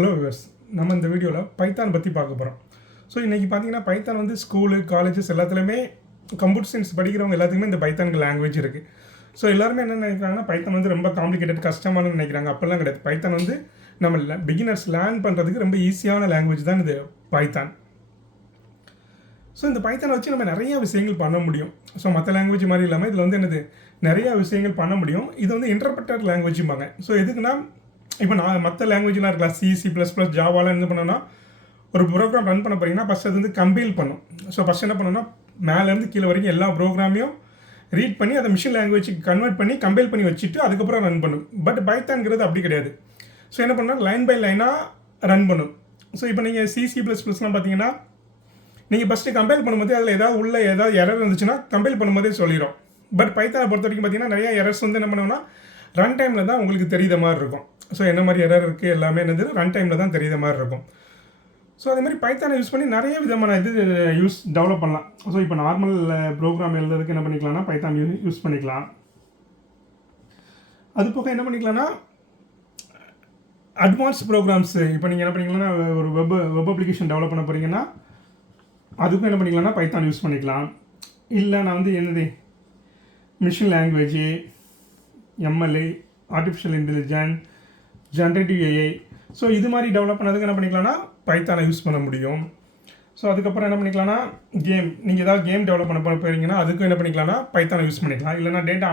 Hello viewers, நம்ம இந்த வீடியோவில் பைத்தான் பற்றி பார்க்க போகிறோம். ஸோ இன்றைக்கி பார்த்தீங்கன்னா பைத்தான் வந்து ஸ்கூலு காலேஜஸ் எல்லாத்துலேயுமே கம்ப்யூட்டர் சயின்ஸ் படிக்கிறவங்க எல்லாத்துக்குமே இந்த பைத்தானுக்கு லாங்குவேஜ் இருக்குது. ஸோ எல்லாருமே என்ன நினைக்கிறாங்கன்னா பைத்தான் வந்து ரொம்ப காம்ப்ளிகேட்டட் கஷ்டமானு நினைக்கிறாங்க. அப்போல்லாம் கிடையாது. பைத்தான் வந்து நம்ம பிகினர்ஸ் லேர்ன் பண்ணுறதுக்கு ரொம்ப ஈஸியான லாங்குவேஜ் தான் இது பைத்தான். ஸோ இந்த பைத்தானை வச்சு நம்ம நிறைய விஷயங்கள் பண்ண முடியும். ஸோ மற்ற லாங்குவேஜ் மாதிரி இல்லாமல் இதில் வந்து என்னது நிறையா விஷயங்கள் பண்ண முடியும். இது வந்து இன்டர்பிரட்டர் லாங்குவேஜும்பாங்க. ஸோ எதுக்குன்னா இப்போ நான் மற்ற லாங்குவேஜ்லாம் இருக்கலாம், C++, ஜாவாலாம் என்ன பண்ணோன்னா ஒரு ப்ரோக்ராம் ரன் பண்ண போகிறீங்கன்னா ஃபஸ்ட் அது வந்து கம்பைல் பண்ணும். ஸோ ஃபஸ்ட் என்ன பண்ணோன்னா மேலேருந்து கீழே வரைக்கும் எல்லா ப்ரோக்ராமையும் ரீட் பண்ணி அதை மிஷின் லாங்குவேஜுக்கு கன்வெர்ட் பண்ணி கம்பைல் பண்ணி வச்சுட்டு அதுக்கப்புறம் ரன் பண்ணும். பட் பைத்தான்ங்கிறது அப்படி கிடையாது. ஸோ என்ன பண்ணால் லைன் பை லைனாக ரன் பண்ணும். ஸோ இப்போ நீங்கள் C++லாம் பார்த்தீங்கன்னா நீங்கள் ஃபஸ்ட்டு கம்பைல் பண்ணும்போது அதில் ஏதாவது எரர் இருந்துச்சுன்னா கம்பைல் பண்ணும்போதே சொல்லிடும். பட் பைத்தானை பொறுத்த வரைக்கும் பார்த்தீங்கன்னா நிறையா எரர்ஸ் வந்து என்ன பண்ணுவோம்னா ரன் டைமில் தான் உங்களுக்கு தெரியுற மாதிரி இருக்கும். ஸோ என்ன மாதிரி எரர் இருக்குது எல்லாமே என்னது ரன் டைமில் தான் தெரியுற மாதிரி இருக்கும். ஸோ அதே மாதிரி பைத்தானை யூஸ் பண்ணி நிறைய விதமான டெவலப் பண்ணலாம். ஸோ இப்போ நார்மல் ப்ரோக்ராம் எழுதுறதுக்கு என்ன பண்ணிக்கலாம்னா பைத்தான் யூஸ் பண்ணிக்கலாம். அது போக என்ன பண்ணிக்கலாம்னா அட்வான்ஸ் ப்ரோக்ராம்ஸு இப்போ நீங்கள் என்ன பண்ணிக்கலாம்னா ஒரு வெப் அப்ளிகேஷன் டெவலப் பண்ண போகிறீங்கன்னா அதுக்கும் என்ன பண்ணிக்கலாம்னா பைத்தான் யூஸ் பண்ணிக்கலாம். இல்லை நான் வந்து என்னது machine language, MLA, artificial intelligence, generative AI, so இது மாதிரி டெவலப் பண்ணதுக்கு என்ன பண்ணிக்கலாம்னா பைத்தானை யூஸ் பண்ண முடியும். ஸோ அதுக்கப்புறம் என்ன பண்ணிக்கலாம்னா நீங்கள் ஏதாவது கேம் டெவலப் பண்ண போகிறீங்கன்னா அதுக்கும் என்ன பண்ணிக்கலாம்னா பைத்தானை யூஸ் பண்ணிக்கலாம். இல்லைனா டேட்டா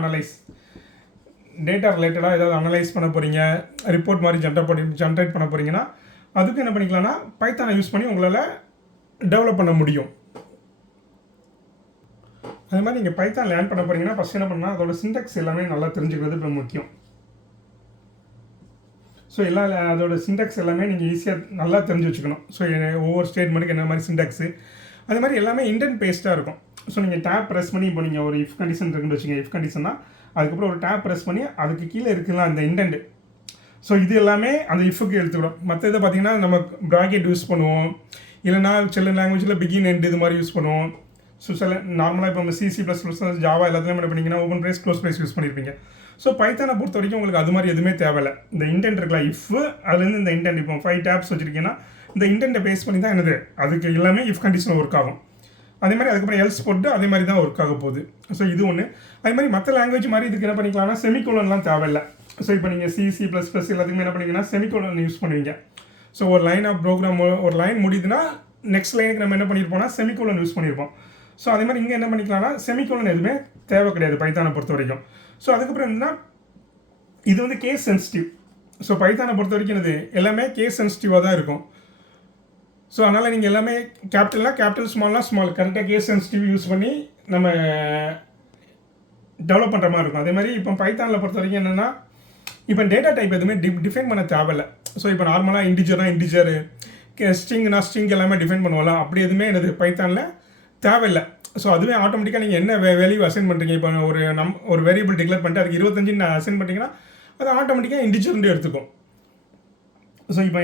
ரிலேட்டடாக ஏதாவது அனலைஸ் பண்ண போகிறீங்க, ரிப்போர்ட் மாதிரி ஜென்ரேட் பண்ண போகிறீங்கன்னா அதுக்கும் என்ன பண்ணிக்கலாம்னா பைத்தானை யூஸ் பண்ணி உங்களால் டெவலப் பண்ண முடியும். அதே மாதிரி நீங்கள் பைத்தான் லேர்ன் பண்ண போகிறீங்கன்னா ஃபஸ்ட் என்ன பண்ணால் அதோட சின்டாக்ஸ் எல்லாமே நல்லா தெரிஞ்சுக்கிறது ரொம்ப முக்கியம். ஸோ அதோட சின்டாக்ஸ் எல்லாமே நீங்கள் ஈஸியாக நல்லா தெரிஞ்சு வச்சுக்கணும். ஸோ ஒவ்வொரு ஸ்டேட்மெண்ட்டுக்கு என்ன மாதிரி சின்டாக்ஸு அதே மாதிரி எல்லாமே இண்டென்ட் பேஸ்டாக இருக்கும். ஸோ நீங்கள் டேப் ப்ரெஸ் பண்ணி இப்போ நீங்கள் ஒரு இஃப் கண்டிஷன் இருக்குன்னு வச்சுங்க, இஃப் கண்டிஷன்னா அதுக்கப்புறம் ஒரு டேப் ப்ரெஸ் பண்ணி அதுக்கு கீழே இருக்குங்களா அந்த இண்டென்ட். ஸோ இது எல்லாமே அந்த இஃபுக்கு எடுத்துக்கிறோம். மற்ற இதை பார்த்தீங்கன்னா நம்ம ப்ராக்கெட் யூஸ் பண்ணுவோம், இல்லைனா சில லாங்குவேஜில் பிகின் எண்ட் இது மாதிரி யூஸ் பண்ணுவோம். ஸோ சில நார்மலாக இப்போ நம்ம C++, ஜாவா எல்லாத்துலேயும் என்ன பண்ணிங்கன்னா open price close price use பண்ணியிருப்பீங்க. ஸோ பைத்தானை பொறுத்த வரைக்கும் உங்களுக்கு அது மாதிரி எதுவுமே தேவையில்லை. இந்த இன்டென்ட் இருக்கலாம், இஃப் அதுலேருந்து இந்த இன்டென்ட் இப்போ 5 டேப்ஸ் வச்சுருக்கீங்கன்னா இந்த இன்டென்ட்டை பேஸ் பண்ணி தான் என்னது அதுக்கு எல்லாமே இஃப் கண்டிஷன் ஒர்க் ஆகும். அதே மாதிரி அதுக்கப்புறம் எல்ஸ் போட்டு அதே மாதிரி தான் ஒர்க் ஆக போகுது. ஸோ இது ஒன்று. அதே மாதிரி மற்ற லாங்குவேஜ் மாதிரி இதுக்கு என்ன பண்ணிக்கலாம்னா செமிகோலன்லாம் தேவையில்லை. ஸோ இப்போ நீங்கள் C++ எல்லாத்துக்குமே என்ன பண்ணிங்கன்னா செமிகோலன் யூஸ் பண்ணுவீங்க. ஸோ ஒரு லைன் ஆஃப் ப்ரோக்ராம் ஒரு லைன் முடியுதுன்னா நெக்ஸ்ட் லைனுக்கு நம்ம என்ன பண்ணியிருப்போம்னா செமிகோலன் யூஸ் பண்ணியிருப்போம். ஸோ அதே மாதிரி இங்கே என்ன பண்ணிக்கலாம்னா செமிகோலன் எதுவுமே தேவை கிடையாது பைத்தானை பொறுத்த வரைக்கும். ஸோ அதுக்கப்புறம் என்னன்னா இது வந்து கேஸ் சென்சிட்டிவ். ஸோ பைத்தானை பொறுத்த வரைக்கும் இது எல்லாமே கேஸ் சென்சிட்டிவாக தான் இருக்கும். ஸோ அதனால் நீங்கள் எல்லாமே கேபிட்டல் ஸ்மால் கரெக்டாக கேஸ் சென்சிட்டிவ் யூஸ் பண்ணி நம்ம டெவலப் பண்ணுற மாதிரி இருக்கும். அதே மாதிரி இப்போ பைத்தானில் பொறுத்த வரைக்கும் என்னென்னா இப்போ டேட்டா டைப் எதுவுமே டிஃபைன் பண்ண தேவையில்லை. ஸோ இப்போ நார்மலாக இன்டிஜரு ஸ்ட்ரிங் எல்லாமே டிஃபைன் பண்ணுவோம்ல, அப்படி எதுவுமே என்னது பைத்தானில் தேவையில்லை. ஸோ அதுவே ஆட்டோமேட்டிக்காக நீங்கள் என்ன வேல்யூ அசைன் பண்ணுறீங்க, இப்போ ஒரு வேரியபிள் டிக்ளேர் பண்ணிட்டு அதுக்கு 25 அசைன் பண்ணிட்டீங்கன்னா அது ஆட்டோமேட்டிக்காக இன்டிஜர்னு எடுத்துக்கும். ஸோ இப்போ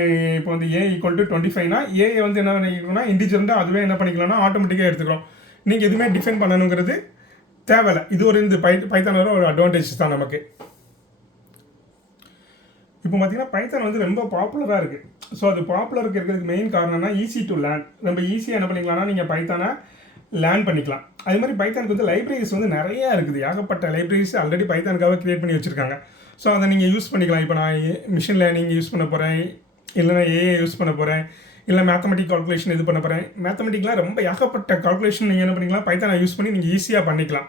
வந்து A = 25னா ஏ வந்து என்ன பண்ணிக்கணும்னா இன்டிஜர்னா அதுவே என்ன பண்ணிக்கலாம்னா ஆட்டோமேட்டிக்காக எடுத்துக்கிறோம். நீங்கள் எதுவுமே டிஃபைன் பண்ணணுங்கிறது தேவையில்லை. இது ஒரு இந்த பைத்தானோட ஒரு அட்வான்டேஜ் தான் நமக்கு. இப்போ பார்த்தீங்கன்னா பைத்தான் வந்து ரொம்ப பாப்புலராக இருக்குது. ஸோ அது பாப்புலருக்கு இருக்கிறதுக்கு மெயின் காரணம்னா ஈஸி டு லேர்ன். ரொம்ப ஈஸியாக என்ன பண்ணிக்கலாம்னா நீங்கள் பைத்தானை லேர்ன் பண்ணிக்கலாம். அதே மாதிரி பைத்தானுக்கு வந்து லைப்ரரிஸ் வந்து நிறையா இருக்குது. ஏகப்பட்ட லைப்ரரிஸ் ஆல்ரெடி பைத்தானுக்காக க்ரியேட் பண்ணி வச்சுருக்காங்க. ஸோ அதை நீங்கள் யூஸ் பண்ணிக்கலாம். இப்போ நான் மிஷின் லேர்னிங் யூஸ் பண்ண போகிறேன், இல்லைனா ஏஐ யூஸ் பண்ண போகிறேன், இல்லை மேத்தமெட்டிக் கால்குலேஷன் இது பண்ண போகிறேன். மேத்தமெட்டிக்லாம் ரொம்ப ஏகப்பட்ட கால்குலேஷன் நீங்கள் என்ன பண்ணிக்கலாம் பைத்தானை யூஸ் பண்ணி நீங்கள் ஈஸியாக பண்ணிக்கலாம்.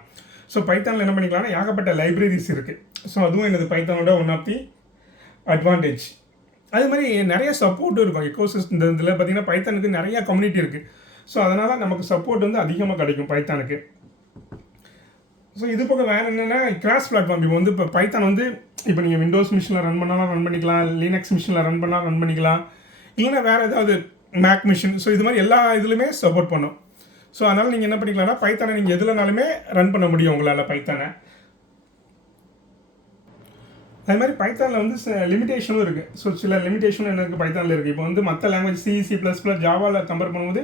ஸோ பைத்தானில் என்ன பண்ணிக்கலாம்னா ஏகப்பட்ட லைப்ரரிஸ் இருக்குது. ஸோ அதுவும் எனது பைத்தானோட ஒன் ஆஃப் தி அட்வான்டேஜ். அதே மாதிரி நிறைய சப்போர்ட்டும் இருக்கும். எக்கோசிஸ்டம் இந்த இதில் பார்த்தீங்கன்னா பைத்தானுக்கு நிறையா கம்யூனிட்டி இருக்குது. ஸோ அதனால் நமக்கு சப்போர்ட் வந்து அதிகமாக கிடைக்கும் பைத்தானுக்கு. ஸோ இது போக வேறு என்னென்னா கிராஸ் பிளாட்ஃபார்ம். இப்போ வந்து இப்போ பைத்தான் வந்து இப்போ நீங்கள் விண்டோஸ் மிஷினில் ரன் பண்ணாலும் ரன் பண்ணிக்கலாம், லினக்ஸ் மிஷினில் ரன் பண்ணால் ரன் பண்ணிக்கலாம், இல்லைன்னா வேறு ஏதாவது மேக் மிஷின். ஸோ இது மாதிரி எல்லா இதுலையுமே சப்போர்ட் பண்ணும். ஸோ அதனால் நீங்கள் என்ன பண்ணிக்கலாம்னா பைத்தானை நீங்கள் எதுலனாலுமே ரன் பண்ண முடியும் உங்களால் பைத்தானை. அது மாதிரி பைத்தானில் வந்து லிமிடேஷனும் இருக்குது. ஸோ சில லிமிடேஷனும் என்ன இருக்குது பைத்தானில் இருக்குது. இப்போ வந்து மற்ற லாங்குவேஜ் C++, ஜாவாவில் கம்பேர் பண்ணும்போது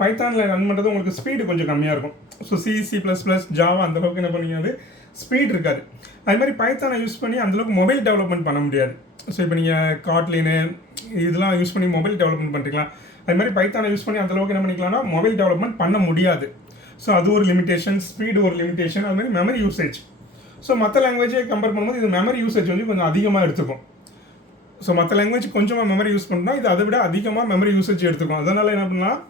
பைத்தானில் ரன் பண்ணுறது உங்களுக்கு ஸ்பீடு கொஞ்சம் கம்மியாக இருக்கும். ஸோ C++, ஜாவா அந்தளவுக்கு என்ன பண்ணிக்காது, ஸ்பீட் இருக்காது. அது மாதிரி பைத்தானை யூஸ் பண்ணி அந்தளவுக்கு மொபைல் டெவலப்மெண்ட் பண்ண முடியாது. ஸோ இப்போ நீங்கள் காட்லினு இதெல்லாம் யூஸ் பண்ணி மொபைல் டெவலப்மெண்ட் பண்ணுறீங்களா, அது மாதிரி பைத்தானை யூஸ் பண்ணி அந்தளவுக்கு என்ன பண்ணிக்கலாம்னா மொபைல் டெவலப்மெண்ட் பண்ண முடியாது. ஸோ அது ஒரு லிமிடேஷன், ஸ்பீடு ஒரு லிமிடேஷன், அது மாதிரி மெமரி யூசேஜ். ஸோ மற்ற லாங்குவேஜை கம்பேர் பண்ணும்போது இது மெமரி யூசேஜ் வந்து கொஞ்சம் அதிகமாக எடுத்துக்கும். ஸோ மற்ற லாங்குவேஜ் கொஞ்சமாக மெமரி யூஸ் பண்ணால் இது அதை விட அதிகமாக மெமரி யூசேஜ் எடுத்துக்கும். அதனால் என்ன பண்ணலாம்,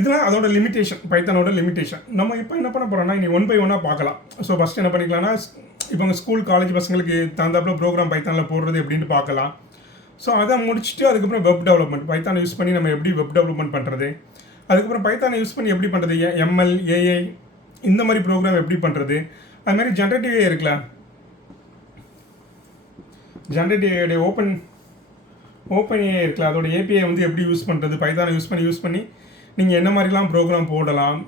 இதெல்லாம் அதோட லிமிடேஷன், பைத்தானோட லிமிடேஷன். நம்ம இப்போ என்ன பண்ண போகிறோம்னா இனி 1 by 1 பார்க்கலாம். ஸோ ஃபஸ்ட் என்ன பண்ணிக்கலாம்னா, இப்போ உங்கள் ஸ்கூல் காலேஜ் பசங்களுக்கு தகுந்தாப்புல ப்ரோக்ராம் பைத்தானில் போடுறது எப்படின்னு பார்க்கலாம். ஸோ அதை முடிச்சுட்டு அதுக்கப்புறம் வெப் டெவலப்மெண்ட், பைத்தானை யூஸ் பண்ணி நம்ம எப்படி வெப் டெவலப்மெண்ட் பண்ணுறது, அதுக்கப்புறம் பைத்தானை யூஸ் பண்ணி எப்படி பண்ணுறது, எம்எல், ஏஐ இந்த மாதிரி ப்ரோக்ராம் எப்படி பண்ணுறது, அது மாதிரி ஜென்ரேட்டிவ் ஏஐ இருக்குல்ல, ஜென்ரேட்டிவ் ஏஐ ஓப்பன் ஏஐ இருக்குல்ல, அதோட ஏபிஐ வந்து எப்படி யூஸ் பண்ணுறது, பைத்தானை யூஸ் பண்ணி நீங்கள் என்ன மாதிரிலாம் ப்ரோக்ராம் போடலாம்.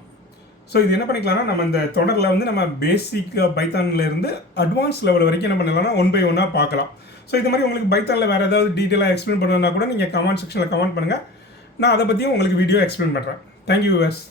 ஸோ இது என்ன பண்ணிக்கலாம்னா, நம்ம இந்த தொடரில் வந்து நம்ம பேசிக்காக பைத்தான்லேருந்து அட்வான்ஸ் லெவல் வரைக்கும் என்ன பண்ணலாம்னா 1 by 1 பார்க்கலாம். ஸோ இது மாதிரி உங்களுக்கு பைத்தானில் வேறு ஏதாவது டீட்டெயிலாக எக்ஸ்பிளைன் பண்ணணும்னா கூட நீங்கள் கமெண்ட் செக்ஷனில் கமெண்ட் பண்ணுங்கள். நான் அதை பற்றியும் உங்களுக்கு வீடியோ எக்ஸ்பிளைன் பண்ணுறேன். Thank you viewers.